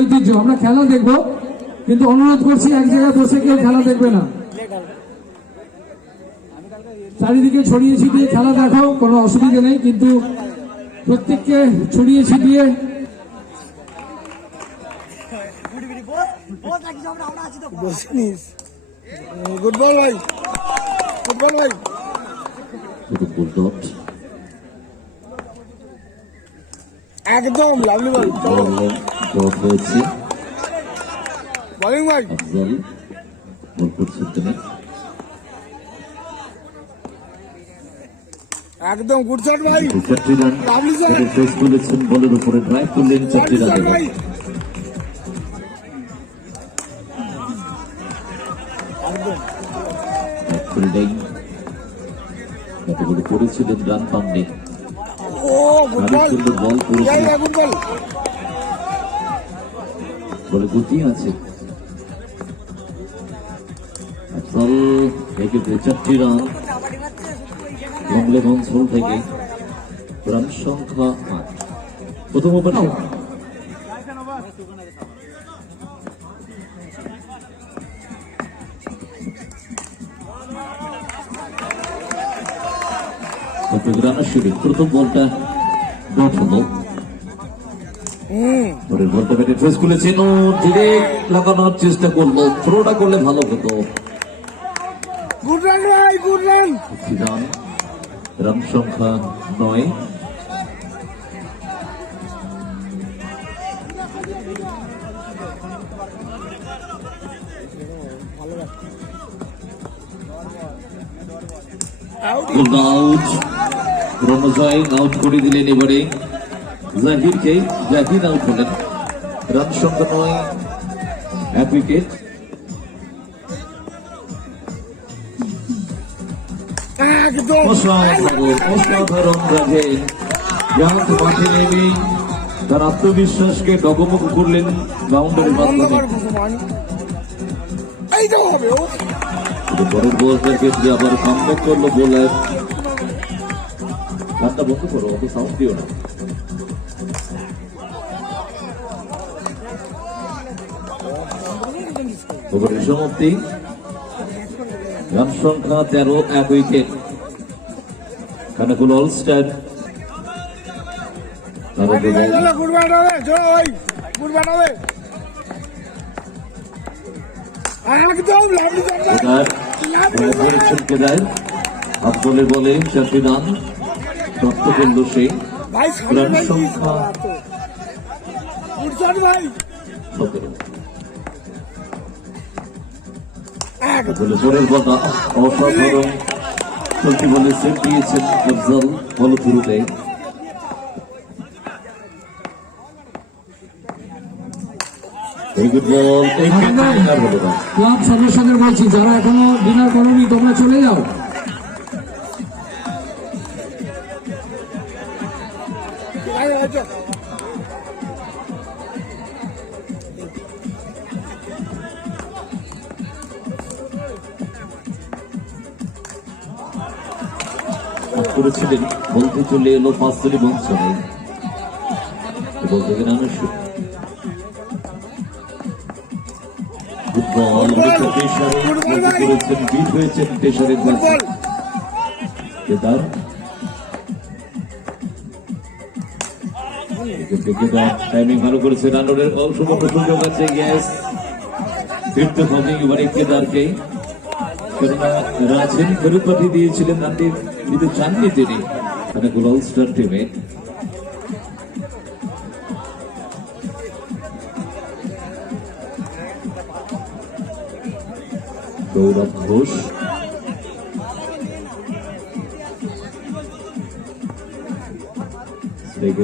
ঐতিহ্য। আমরা খেলা দেখবো, কিন্তু অনুরোধ করছি এক জায়গায় বসে কেউ খেলা দেখবে না, চারিদিকে ছড়িয়ে ছিটিয়ে খেলা দেখাও, কোনো অসুবিধা নেই, কিন্তু প্রত্যেককে ছড়িয়ে ছিটিয়ে গুড বল ভাই, গুড বল ভাই। একদম লাভলি বল হয়েছে বলিং ভাই। আফজল বল করছেন তিনি, একদম গুড শট ভাই, 4টি রান লাভলি শট ফেস করেছেন, বলের উপরে ড্রাইভ করলেন 4টি রান। ভাই। ফিল্ডিং কতগুলো করেছিলেন, রান পাননি, ও গুড বল, কিন্তু বল করেছিলেন, গুড বল। বলে গতি আছে। আফজল এক্ষেত্রে 4টি রান, লংলেগ অঞ্চল থেকে রান সংখ্যা 8। প্রথম ওভার রানের শুরু, প্রথম বলটা ডট হলো, পরের বলটা ব্যাটে ফেস করেছেন, ডিরেক্ট লাগানোর চেষ্টা করলো, থ্রোটা করলে ভালো হতো। গুড রান ভাই, গুড রান। রান, রান সংখ্যা 9। আউট, রণজয় আউট করে দিলেন এবারে জাহিরকে, জাহির আউট হলেন, রান সংখ্যা 9, 1 উইকেট। একদম অসাধারণ রাজেন, জাহাজ মাঠে নেমে তার আত্মবিশ্বাসকে ডগমগ করলেন বাউন্ডারির মাধ্যমে। এইটা হবে ও পরের বলটার ক্ষেত্রে আবার কামব্যাক করলো বোলার। গানটা বন্ধ করো, অত সাউন্ড দিও না। ওভারের সমাপ্তি, রান সংখ্যা 13, 1 wicket. Khanakul all star good bat হবে, জোর ভাই, গুড ব্যাট হবে। একদম লাভলি শট কেদার আফজলের বলে 4টি রান প্রাপ্ত করল সে। ভাই, রান সংখ্যা গুড শট ভাই। 17। একদম পরের বলটা অসাধারণ চলতি বলে সেট দিয়েছেন আফজল, বল শুরুতে। ক্লাব সদস্যদের বলছি, যারা এখনো ডিনার করোনি তোমরা চলে যাও। করেছিলেন, বলতে চলে এলো পাঁচতলি বংশনে, বলতে গেলেন ফুটবল করেছেন, বিট হয়েছেন পেশারের কেদার। টাইমিং ভালো করেছে, রানের অসংখ্য সুযোগ আছে, গ্যাস ফিরতে হবে এবারে কেদারকে, কেননা রাজেন ফেরত পাঠিয়ে দিয়েছিলেন, রানটি দিতে চাননি তিনি খানাকুল অল স্টার টিমে। সৌরভ ঘোষ,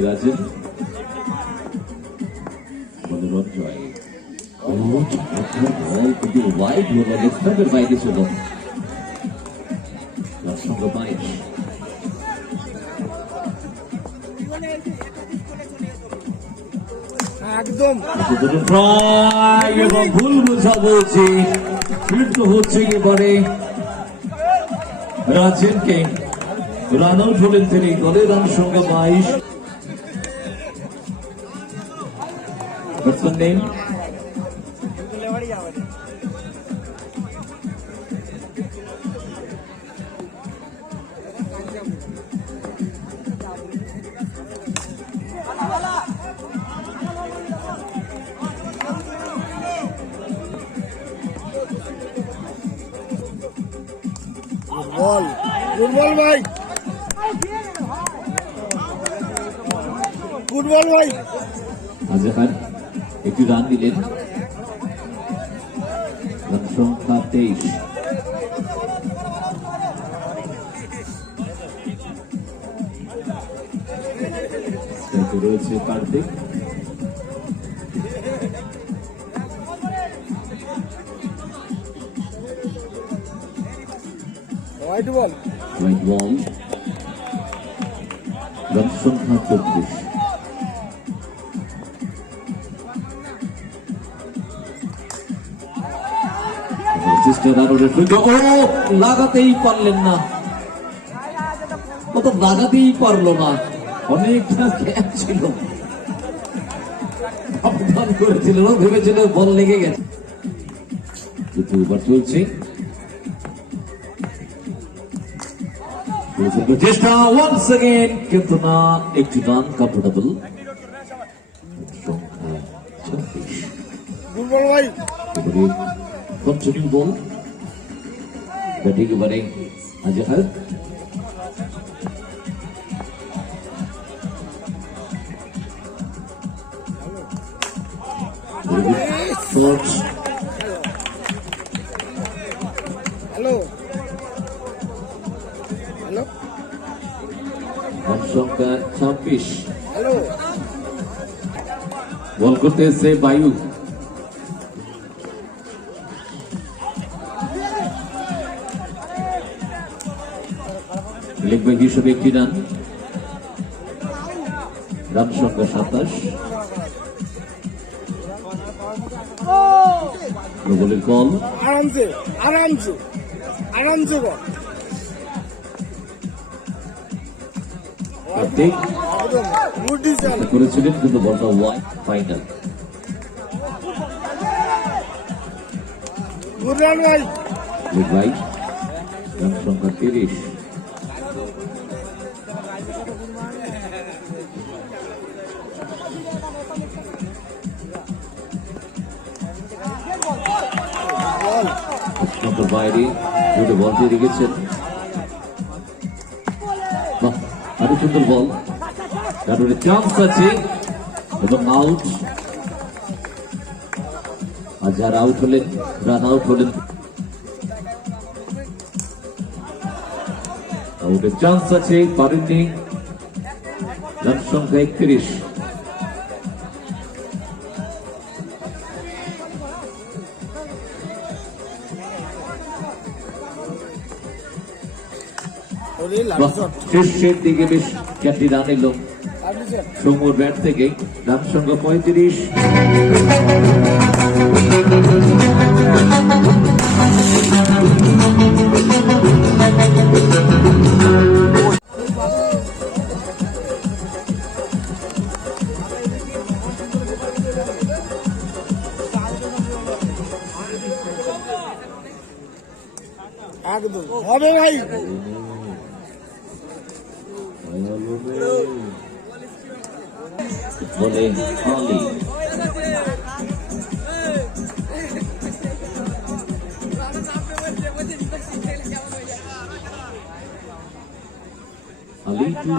রাজেন বলবান জয়, বল কিন্তু ওয়াইড হলো, লেফটের বাইরে ছিল, রান সংখ্যা 22। একদম এবং ভুল বোঝা বলছে, ফিরত হচ্ছে এবারে রাজেনকে, রান আউট হলেন তিনি, দলের রান সংখ্যা 22। batsman name? বল ফুটবল ভাই ফুটবল ভাই আজহার একটি রান দিলেন, রান সংখ্যা 23। রয়েছে Kartik, white ball white ball, run সংখ্যা 34। চেষ্টা দারুণের সুযোগ, ও লাগাতেই পারলেন না, ও তো লাগাতেই পারলো না, অনেকটা গ্যাপ ছিল, সাবধান করেছিল, ভেবেছিল বল লেগে গেছে। দ্বিতীয়বার চলছে চেষ্টা ওয়ান্স अगेन, কিন্তু না, একটি রান কমফোর্টেবল। সংখ্যা 26। ফুটবল ভাই এবারে কন্টিনিউ বল, ব্যাটিং এবারে আজহার, শট, হ্যালো হ্যালো রান সংখ্যা 26। হ্যালো বল করতে এসে বায়ু, লেগ ব্যাক হিসেবে একটি রান, রান সংখ্যা 27। বলের কল, আরামসে আরামসে আরামসে বল কার্তিক গুড ডিসিশন করেছিলেন, কিন্তু বলটা ওয়াইড, ফাইনাল। গুড রান ভাই লেগ বাই, রান সংখ্যা 30। অত্যন্ত বাইরে দুটো বল দিয়ে রেখেছেন, বাহ, আরো সুন্দর বল, কারণে চান্স আছে এবং আউট। আর যারা আউট হলেন, রান আউট হলেন, আউটের চান্স আছে, পারেননি, রান সংখ্যা 31। ওরে বাহ, লাভ শট শেষের দিকে বেশ চারটি রান এলো লাভ শট সৌম্যর ব্যাট থেকে, রান সংখ্যা 35। একদম হবে ভাই বলে অলি, আলি টু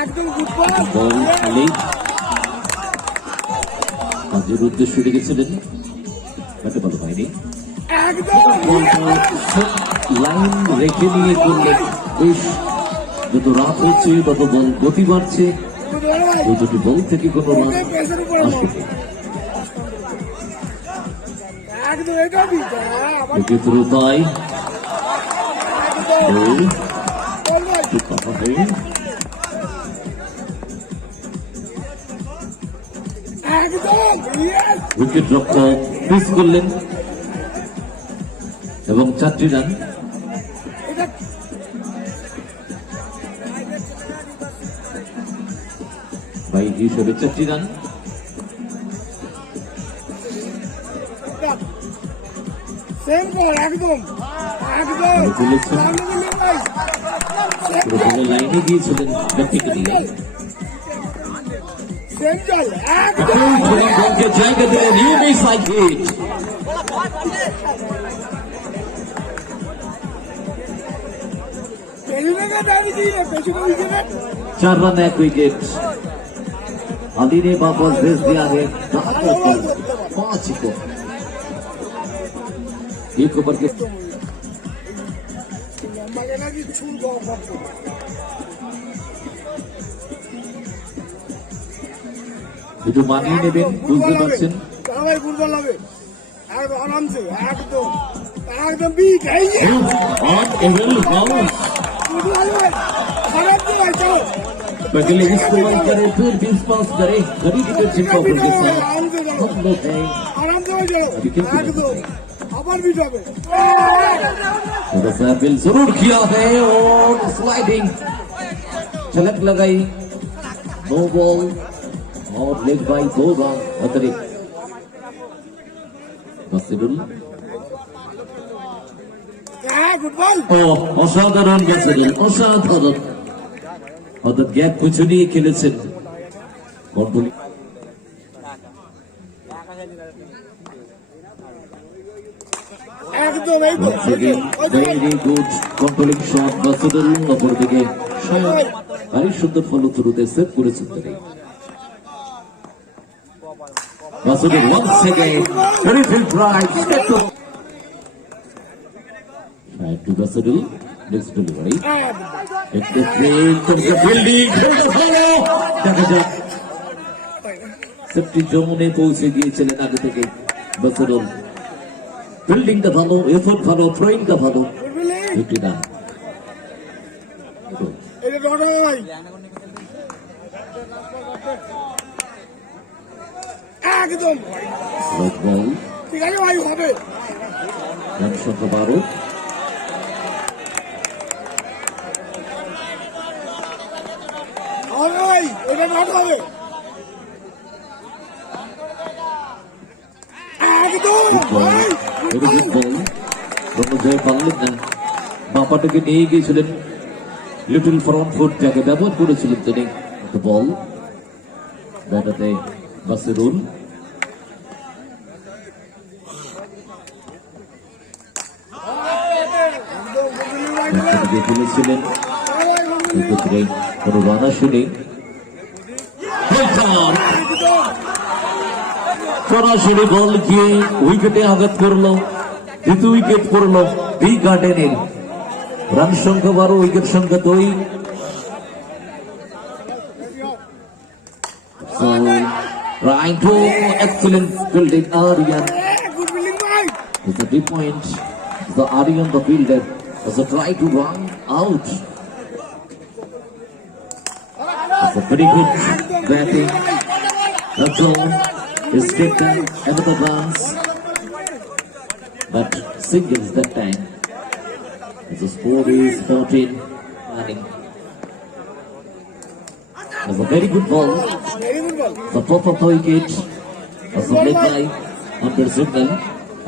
একদম গুড বল বল, আলি কাজের উদ্দেশ্যে রেখেছিলেন, ব্যাটে বল হয়নি, একদম লাইন রেখে নিয়ে করলেন, বেশ যত রাত হচ্ছে তত বল গতি বাড়ছে, গুড বল ভাই ওই দুটি বল থেকে কোনো রান প্রেসার উপর আসবে না। একদম এটা দিতে আবার এক্ষেত্রে তাই বল ভাই কথা হয়, একদম ইয়েস উইকেট রক্ষক মিস করলেন এবং 4টি রান। এটা বাই হিসেবে 4টি রান, একদম বলেছেন রানগুলি ভাই পুরো লাইনে গিয়েছিলেন ব্যক্তিকে দিয়ে সেন্ট্রাল একদম বলকে জায়গা দিলেন ইউ মিস লাইক ইট পেছনে দাঁড়িয়ে দিয়ে পেছনে উইকেটে 4 रन 1 विकेट अली ने वापस भेज दिया है 5 को एक ओवर के লম্বাকে নাকি ছুল কম করছে একটু মানিয়ে নেবেন বুঝতে পারছেন সবাই ফুটবল হবে একদম আরামসে একদম একদম বিগ এই যে ऑन एवल बाउंस ফুটবল ভাই খারাপ তো ভাই চলো पहले इस्तेमाल करे फिर बीस पास करे कभी विकेट जिनका ऊपर के साथ আরামসে চলো हम लोग हैं আরামসে ভাই চলো একদম আবার বিট হবে थोड़ा सा बिल जरूर किया है और स्लाइडिंग झलक लगाई नो बॉल और लेग बाई 2 रन अतिरिक्त বাসিরুল হ্যাঁ ফুটবল ও অসাধারণ বাসিরুল অসাধারণ অর্থাৎ গ্যাপ কিছু নিয়ে খেলেছেন কন্ট্রোল একদম এই তো ভেরি গুড কন্ট্রোলিং শট বাসিরুল অপর দিকে সায়ন ভারী সুন্দর ফলো থ্রুতে সেভ করেছেন তিনি বাসিরুল once again very full drive step to try to বাসিরুল next delivery একটু ফিল্ডিং দেখা যাক সেফটি জোনে পৌঁছে গিয়েছিলেন আগে থেকে বাসিরুল ফিল্ডিংটা ভালো এফোর্ট ভালো থ্রোয়িংটা ভালো একটি রান এটা ডট হবে ভাই একদম লক বল ঠিক আছে ভাই হবে রান সংখ্যা 12 হবে ভাই এটা ডট হবে একদম ভাই এটা গুড বল রণজয় পারলেন না বাপাটাকে নিয়ে গিয়েছিলেন লিটল ফ্রন্ট ফুটটাকে ব্যবহার করেছিলেন তিনি বল ব্যাটাতে বাসিরুল তুলেছিলেন এক্ষেত্রে কোনো রান আসেনি সরাসরি বল গিয়ে উইকেটে আঘাত করলো দ্বিতীয় উইকেট পড়লো বি গার্ডেনের রান সংখ্যা 12 উইকেট সংখ্যা 2 so trying to excellent fielding Aryan good fielding ভাই is the deep point the Aryan the fielder as a try to run out it's a very good batting that's all is taking another runs but singles that time as the score is 14 running as a very good ball very good ball the top of the wicket as a leg by under signal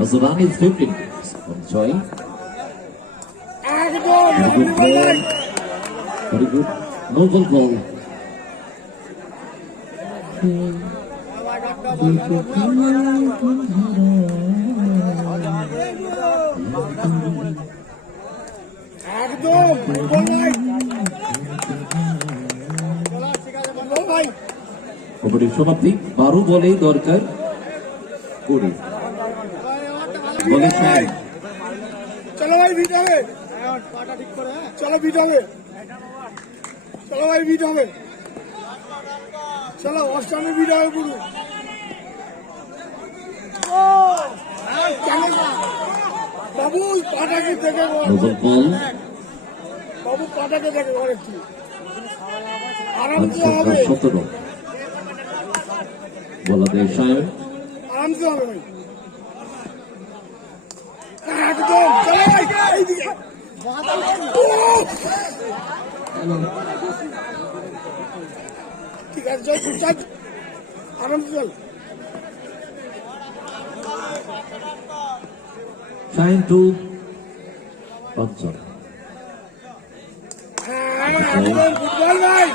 as the run is 15 from Joy একদম very good ball very good noble ball একদম football ভাই ভাই ওভারের সমাপ্তি 12 বলেই দরকার করে বলে সাইড চলো ভাই বিট হবে চলো বিট হবে চলো ভাই বিট হবে চলো অষ্টামে বিট হবে পুরো বাবু পাটাকে দেখে বল। নোবেল বল বাবু পাটাকে দেখে বল একটু রান আরামসে সংখ্যা হবে 17 বলাদের সায়ন আরামসে হবে ভাই একদম চলো ভাই এইদিকে ঠিক আছে চল চল আরামসে চল trying to Pancham. একদম ফুটবল ভাই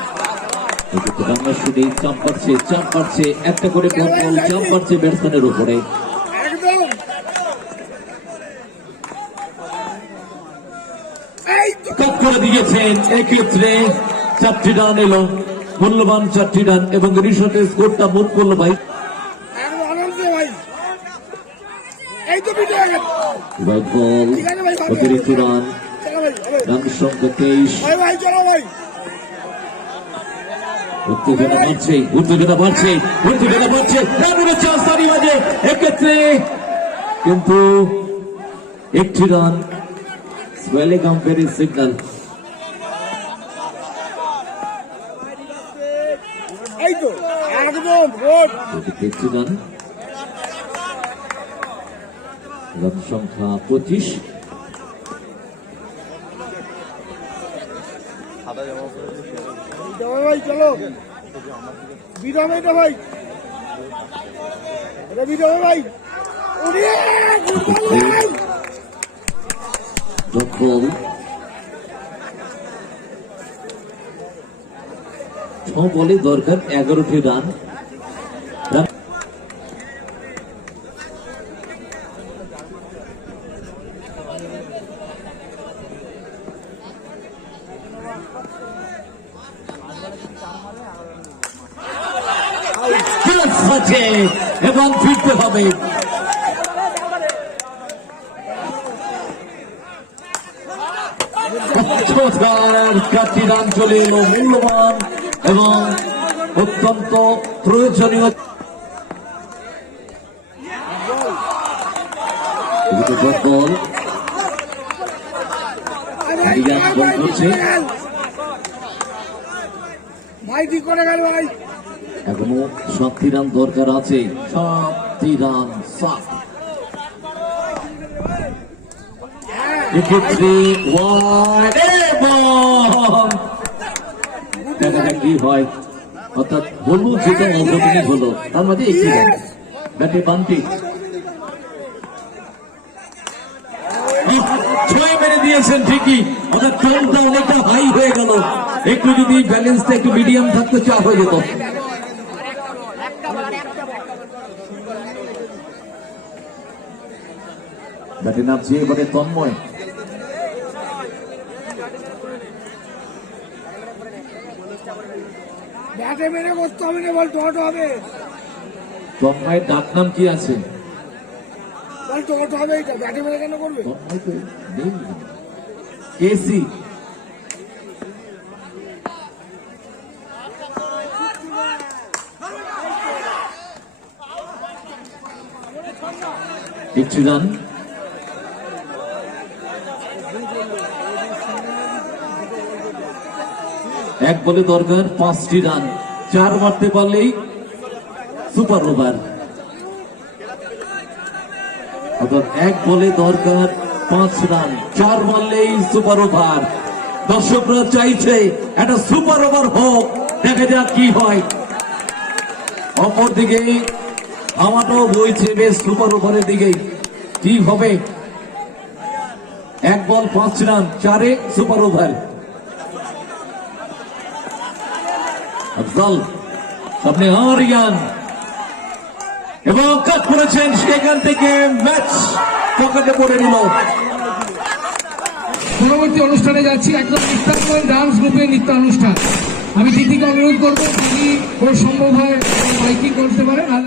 রান্নার শুনে চাপ পাচ্ছে একটা করে বল চাপ পাচ্ছে ব্যাটসম্যানের উপরে। একদম এই তো কাট করে দিয়েছেন, এক্ষেত্রে 4টি রান এলো, মূল্যবান 4টি রান, এবং রিশটের স্কোরটা মুভ করলো ভাই। একদম আনন্দ ভাই এই তো বিট হয়ে গেল হোয়াইট বল, অতিরিক্ত রান, চলো ভাই হবে রান সংখ্যা 23। ভাই ভাই চলো ভাই উত্তেজনা বাড়ছে, রানের চান্স তারই মাঝে, এক্ষেত্রে কিন্তু 1টি রান, সোয়েলিং আম্পায়ারের সিগন্যাল। এই তো একদম রোড 1টি রান, রান সংখ্যা 25। ভাই চলো বিট হবে এটা ভাই এটা বিট হবে ভাই ওরে ফুটবল ভাই যখন 6 বলে দরকার 11টি রান। এবং ফিরতে হবে। চারটি রান চলে এলো, মূল্যবান এবং অত্যন্ত প্রয়োজনীয়। বল করছে, ভাই ঠিক করে গেল ভাই এখনো 7টি রান দরকার আছে, 7টি রান 7। এক্ষেত্রে দেখা যাক কি হয়, অর্থাৎ বলবো যেটা অগ্রগতি হলো, তার মধ্যে 1টি রান, ব্যাটে বান্টি ছয় মেরে দিয়েছেন ঠিকই, অর্থাৎ টোনটা অনেকটা হাই হয়ে গেল, একটু যদি ব্যালেন্সটা একটু মিডিয়াম থাকতো চা হয়ে যেত। ব্যাটে নামছে এবারে তন্ময়, ব্যাটে মেরে বসতে হবে না বল টট হবে তন্ময়ের ডাক নাম কি আছে? বল টট হবে এটা ব্যাটে মেরে কেন করবে তন্ময় তো নেই, কেসি। একটি রান, এক বলে দরকার 5টি রান, 4 মারতে পারলেই সুপার ওভার, অর্থাৎ 1 বলে দরকার 5 রান, 4 মারলেই সুপার ওভার। দর্শকরা চাইছে একটা সুপার ওভার হোক, দেখা যাক কি হয়। অপরদিকে আমারও বইছে বেশ সুপার ওভারের দিকে, কি হবে? 1 বল 5 রান, 4-এ সুপার ওভার। আফজাল সামনে আরিয়ান এবং কাট করেছেন, সেখান থেকে ম্যাচ পকেটে পড়ে নিল। পরবর্তী অনুষ্ঠানে যাচ্ছি, একদম নিত্যাঙ্গন ডান্স গ্রুপের নৃত্য অনুষ্ঠান। আমি দিদিকে অনুরোধ করবো, যদি ওর সম্ভব হয় মাইকিং করতে পারেন।